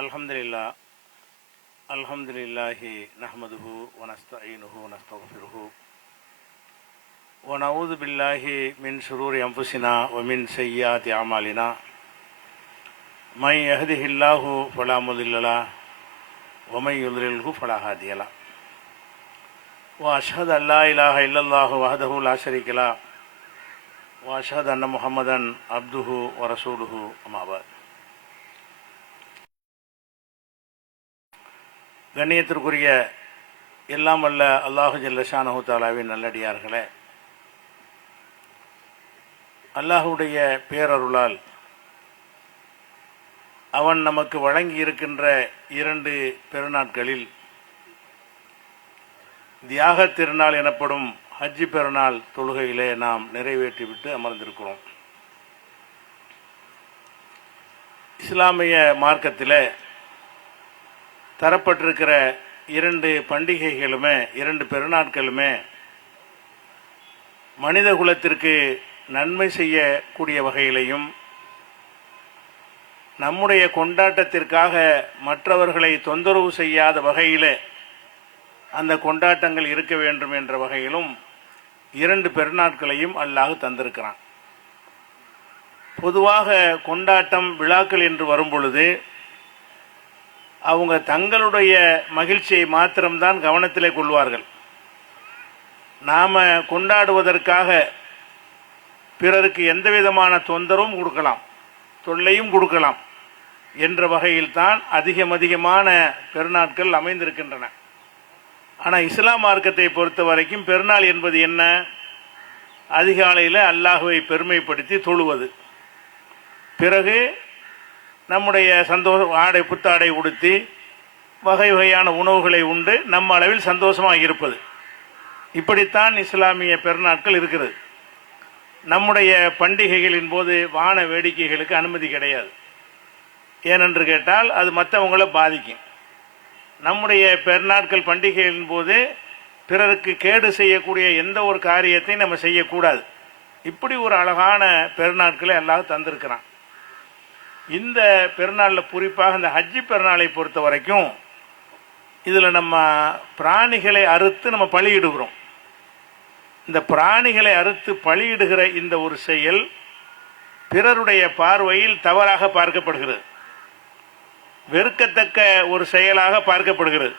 அல்ஹம்துலில்லாஹ் அல்ஹம்துலில்லாஹி நஹ்மதுஹு வ நஸ்தஈனுஹு வ நஸ்தக்ஃபிருஹு வ நஊது பில்லாஹி மின் ஷுரூரி அன்ஃபுஸினா வ மின் ஸய்யிஆத்தி அமாலினா மை யஹ்திஹில்லாஹு ஃபலா முதில்ல லஹு வ மை யுத்லில்ஹு ஃபலா ஹாதிய லஹு வ அஷ்ஹது அல்லா இலாஹ இல்லல்லாஹு வஹ்தஹு லா ஷரீக லஹு வ அஷ்ஹது அன்ன முஹம்மதன் அப்துஹு வ ரசூலுஹு அம்மா பஅத். கண்ணியத்திற்குரிய எல்லாம் வல்ல அல்லாஹு ஜல்ல ஷானஹு தஆலாவின் நல்லடியார்களே, அல்லாஹுடைய பேரருளால் அவன் நமக்கு வழங்கி இருக்கின்ற 2 பெருநாட்களில் தியாக திருநாள் எனப்படும் ஹஜ்ஜி பெருநாள் தொழுகையிலே நாம் நிறைவேற்றிவிட்டு அமர்ந்திருக்கிறோம். இஸ்லாமிய மார்க்கத்தில் தரப்பட்டிருக்கிற 2 பண்டிகைகளுமே 2 பெருநாட்களுமே மனித குலத்திற்கு நன்மை செய்யக்கூடிய வகையிலையும் நம்முடைய கொண்டாட்டத்திற்காக மற்றவர்களை தொந்தரவு செய்யாத வகையில் அந்த கொண்டாட்டங்கள் இருக்க வேண்டும் என்ற வகையிலும் 2 பெருநாட்களையும் அல்லாஹ் தந்திருக்கிறான். பொதுவாக கொண்டாட்டம் விழாக்கள் என்று வரும் பொழுது அவங்க தங்களுடைய மகிழ்ச்சியை மாத்திரம்தான் கவனத்திலே கொள்வார்கள். நாம் கொண்டாடுவதற்காக பிறருக்கு எந்த விதமான தொந்தரவும் கொடுக்கலாம், தொல்லையும் கொடுக்கலாம் என்ற வகையில்தான் அதிகமான பெருநாட்கள் அமைந்திருக்கின்றன. ஆனால் இஸ்லாம் மார்க்கத்தை பொறுத்த வரைக்கும் பெருநாள் என்பது என்ன? அதிகாலையில் அல்லாஹுவை பெருமைப்படுத்தி தொழுவது, பிறகு நம்முடைய புத்தாடை உடுத்தி வகை வகையான உணவுகளை உண்டு நம்ம அளவில் சந்தோஷமாக இருப்பது. இப்படித்தான் இஸ்லாமிய பெருநாட்கள் இருக்கிறது. நம்முடைய பண்டிகைகளின் போது வான வேடிக்கைகளுக்கு அனுமதி கிடையாது. ஏனென்று கேட்டால் அது மற்றவங்களை பாதிக்கும். நம்முடைய பெருநாட்கள் பண்டிகைகளின் போது பிறருக்கு கேடு செய்யக்கூடிய எந்த ஒரு காரியத்தையும் நம்ம செய்யக்கூடாது. இப்படி ஒரு அழகான பெருநாட்களை எல்லாம் தந்திருக்கிறான். இந்த பெருநாளில் குறிப்பாக இந்த ஹஜ்ஜி பெருநாளை பொறுத்த வரைக்கும் இதில் நம்ம பிராணிகளை அறுத்து நம்ம பலியிடுகிறோம். இந்த பிராணிகளை அறுத்து பலியிடுகிற இந்த ஒரு செயல் பிறருடைய பார்வையில் தவறாக பார்க்கப்படுகிறது, வெறுக்கத்தக்க ஒரு செயலாக பார்க்கப்படுகிறது.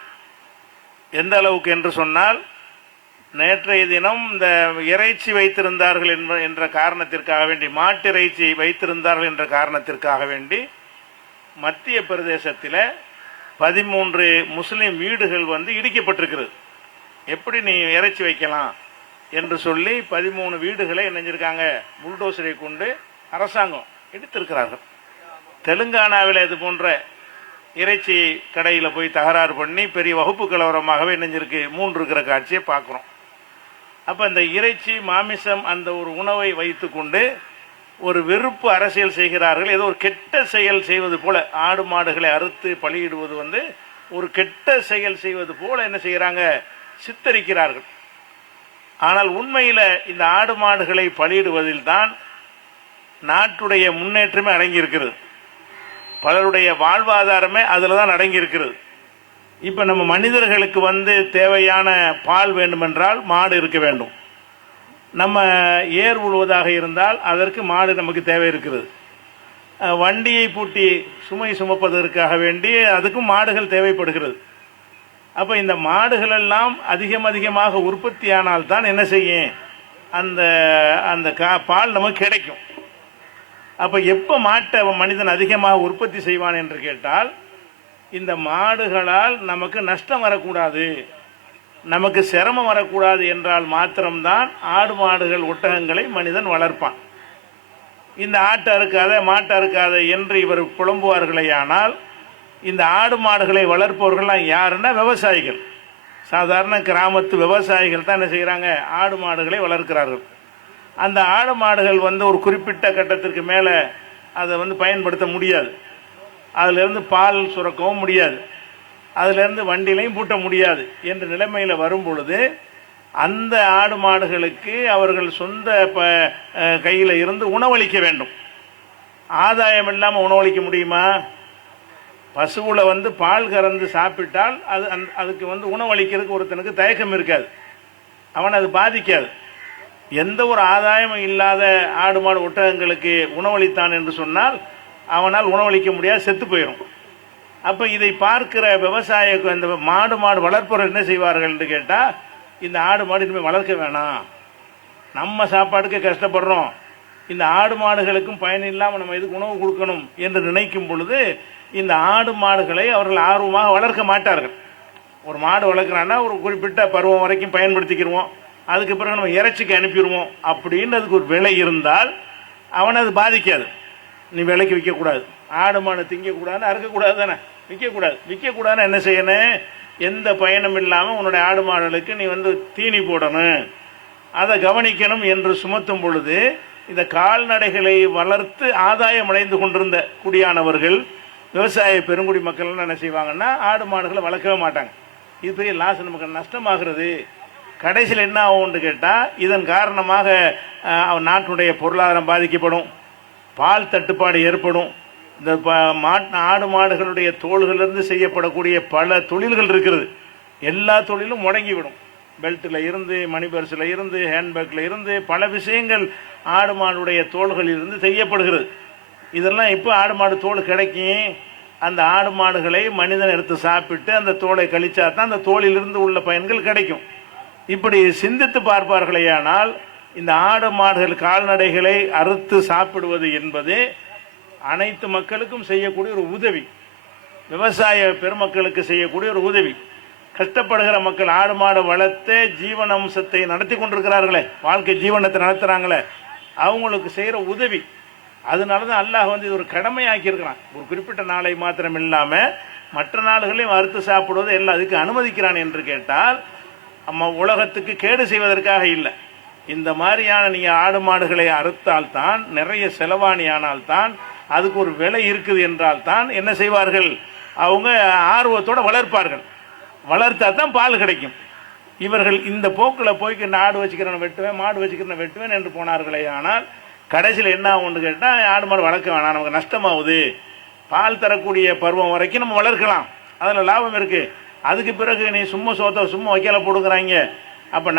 எந்த அளவுக்கு என்று சொன்னால், நேற்றைய தினம் இந்த இறைச்சி வைத்திருந்தார்கள் என்ற காரணத்திற்காக வேண்டி, மாட்டிறைச்சி வைத்திருந்தார்கள் என்ற காரணத்திற்காக வேண்டி மத்திய பிரதேசத்தில் 13 முஸ்லீம் வீடுகள் இடிக்கப்பட்டிருக்கிறது. எப்படி நீ இறைச்சி வைக்கலாம் என்று சொல்லி 13 வீடுகளை என்ன செஞ்சிருக்காங்க, புல்டோசரை கொண்டு அரசாங்கம் இடித்திருக்கிறார்கள். தெலுங்கானாவில் இது போன்ற இறைச்சி கடையில் போய் தகராறு பண்ணி பெரிய வகுப்பு கலவரமாகவே நெஞ்சிருக்கு 3 இருக்கிற காட்சியை பார்க்குறோம். அப்போ இந்த இறைச்சி மாமிசம் அந்த ஒரு உணவை வைத்து கொண்டு ஒரு வெறுப்பு அரசியல் செய்கிறார்கள். ஏதோ ஒரு கெட்ட செயல் செய்வது போல, ஆடு மாடுகளை அறுத்து பலியிடுவது ஒரு கெட்ட செயல் செய்வது போல என்ன செய்கிறாங்க, சித்தரிக்கிறார்கள். ஆனால் உண்மையில் இந்த ஆடு மாடுகளை பலியிடுவதில் தான் நாட்டுடைய முன்னேற்றமே அடங்கியிருக்கிறது. பலருடைய வாழ்வாதாரமே அதில் தான் அடங்கியிருக்கிறது. இப்போ நம்ம மனிதர்களுக்கு தேவையான பால் வேண்டுமென்றால் மாடு இருக்க வேண்டும். நம்ம ஏர் உழுவதாக இருந்தால் அதற்கு மாடு நமக்கு தேவை இருக்கிறது. வண்டியை பூட்டி சுமை சுமப்பதற்காக வேண்டி அதுக்கும் மாடுகள் தேவைப்படுகிறது. அப்போ இந்த மாடுகளெல்லாம் அதிகமாக உற்பத்தியானால் தான் என்ன செய்யும், அந்த பால் நமக்கு கிடைக்கும். அப்போ எப்போ மாட்டை மனிதன் அதிகமாக உற்பத்தி செய்வான் என்று கேட்டால், இந்த மாடுகளால் நமக்கு நஷ்டம் வரக்கூடாது, நமக்கு சிரமம் வரக்கூடாது என்றால் மாத்திரம்தான் ஆடு மாடுகள் ஒட்டகங்களை மனிதன் வளர்ப்பான். இந்த ஆட்டை அறுக்காத மாட்டை அறுக்காத என்று இவர் புலம்புவார்களேயானால், இந்த ஆடு மாடுகளை வளர்ப்பவர்கள்லாம் யாருன்னா விவசாயிகள். சாதாரண கிராமத்து விவசாயிகள் தான் என்ன செய்கிறாங்க, ஆடு மாடுகளை வளர்க்கிறார்கள். அந்த ஆடு மாடுகள் ஒரு குறிப்பிட்ட கட்டத்திற்கு மேலே அதை பயன்படுத்த முடியாது. அதிலிருந்து பால் சுரக்கவும் முடியாது, அதிலிருந்து வண்டிலையும் பூட்ட முடியாது என்ற நிலைமையில் வரும் பொழுது அந்த ஆடு மாடுகளுக்கு அவர்கள் சொந்த கையில் இருந்து உணவளிக்க வேண்டும். ஆதாயம் இல்லாமல் உணவளிக்க முடியுமா? பசுவில் வந்து பால் கறந்து சாப்பிட்டால் அதுக்கு வந்து உணவளிக்கிறதுக்கு ஒருத்தனுக்கு தயக்கம் இருக்காது, அவன் அது பாதிக்காது. எந்த ஒரு ஆதாயமும் இல்லாத ஆடு மாடு ஒட்டகங்களுக்கு உணவளித்தான் என்று சொன்னால் அவனால் உணவளிக்க முடியாது, செத்து போயிடும். அப்போ இதை பார்க்கிற விவசாய இந்த மாடு வளர்ப்பவர்கள் என்ன செய்வார்கள் என்று கேட்டால், இந்த ஆடு மாடு இனிமேல் வளர்க்க வேணாம், நம்ம சாப்பாட்டுக்கு கஷ்டப்படுறோம், இந்த ஆடு மாடுகளுக்கும் பயன் இல்லாமல் நம்ம இதுக்கு உணவு கொடுக்கணும் என்று நினைக்கும் பொழுது இந்த ஆடு மாடுகளை அவர்கள் ஆர்வமாக வளர்க்க மாட்டார்கள். ஒரு மாடு வளர்க்குறான்னா ஒரு குறிப்பிட்ட பருவம் வரைக்கும் பயன்படுத்திக்கிடுவோம், அதுக்கு பிறகு நம்ம இறைச்சிக்கு அனுப்பிடுவோம் அப்படின்னு அதுக்கு ஒரு விலை இருந்தால் அவனை அது பாதிக்காது. நீ விலைக்கு விற்கக்கூடாது, ஆடு மாடு திங்கக்கூடாதுன்னு அறுக்கக்கூடாது தானே, விற்கக்கூடாதுன்னு என்ன செய்யணும், எந்த பயனும் இல்லாமல் உன்னுடைய ஆடு மாடுகளுக்கு நீ வந்து தீனி போடணும், அதை கவனிக்கணும் என்று சுமத்தும் பொழுது இந்த கால்நடைகளை வளர்த்து ஆதாயம் அடைந்து கொண்டிருந்த குடியானவர்கள் விவசாய பெருங்குடி மக்கள் என்ன செய்வாங்கன்னா ஆடு மாடுகளை வளர்க்கவே மாட்டாங்க. இது பெரிய லாஸ், நமக்கு நஷ்டமாகிறது. கடைசியில் என்ன ஆகும்னு கேட்டால் இதன் காரணமாக நாட்டுடைய பொருளாதாரம் பாதிக்கப்படும், பால் தட்டுப்பாடு ஏற்படும். இந்த ஆடு மாடுகளுடைய தோள்களிலிருந்து செய்யப்படக்கூடிய பல தொழில்கள் இருக்கிறது, எல்லா தொழிலும் முடங்கிவிடும். பெல்ட்டில் இருந்து, மணி பர்ஸில் இருந்து, ஹேண்ட்பேக்கில் இருந்து பல விஷயங்கள் ஆடு மாடுடைய தோள்களில் இருந்து செய்யப்படுகிறது. இதெல்லாம் இப்போ ஆடு மாடு தோல் கிடைக்கும், அந்த ஆடு மாடுகளை மனிதன் எடுத்து சாப்பிட்டு அந்த தோலை கழிச்சா தான் அந்த தோலிலிருந்து உள்ள பயன்கள் கிடைக்கும். இப்படி சிந்தித்து பார்ப்பார்களேயானால் இந்த ஆடு மாடுகள் கால்நடைகளை அறுத்து சாப்பிடுவது என்பது அனைத்து மக்களுக்கும் செய்யக்கூடிய ஒரு உதவி, விவசாய பெருமக்களுக்கு செய்யக்கூடிய ஒரு உதவி. கஷ்டப்படுகிற மக்கள் ஆடு மாடு வளர்த்து ஜீவன அம்சத்தை நடத்தி கொண்டிருக்கிறார்களே, வாழ்க்கை ஜீவனத்தை நடத்துகிறாங்களே, அவங்களுக்கு செய்கிற உதவி. அதனால தான் அல்லாஹ் வந்து இது ஒரு கடமையாக்கி இருக்கிறான். ஒரு குறிப்பிட்ட நாளை மாத்திரம் இல்லாமல் மற்ற நாடுகளையும் அறுத்து சாப்பிடுவது எல்லாம் அதுக்கு அனுமதிக்கிறான் என்று கேட்டால் நம்ம உலகத்துக்கு கேடு செய்வதற்காக இல்லை. இந்த மாதிரியான நீங்கள் ஆடு மாடுகளை அறுத்தால்தான், நிறைய செலவாணி ஆனால்தான், அதுக்கு ஒரு விலை இருக்குது என்றால் தான் என்ன செய்வார்கள், அவங்க ஆர்வத்தோடு வளர்ப்பார்கள். வளர்த்தா தான் பால் கிடைக்கும். இவர்கள் இந்த போக்கில் போய்க்கு ஆடு வச்சுக்கிறவனை வெட்டுவேன், மாடு வச்சுக்கிறவனை வெட்டுவேன் என்று போனார்களே. ஆனால் கடைசியில் என்ன ஆகும்னு கேட்டால் ஆடு மாடு வளர்க்க வேணாம், நமக்கு நஷ்டமாகுது, பால் தரக்கூடிய பருவம் வரைக்கும் நம்ம வளர்க்கலாம், அதில் லாபம் இருக்குது, அதுக்கு பிறகு நீ சும்மா வைக்கல போடுங்கிறாங்க. அப்போ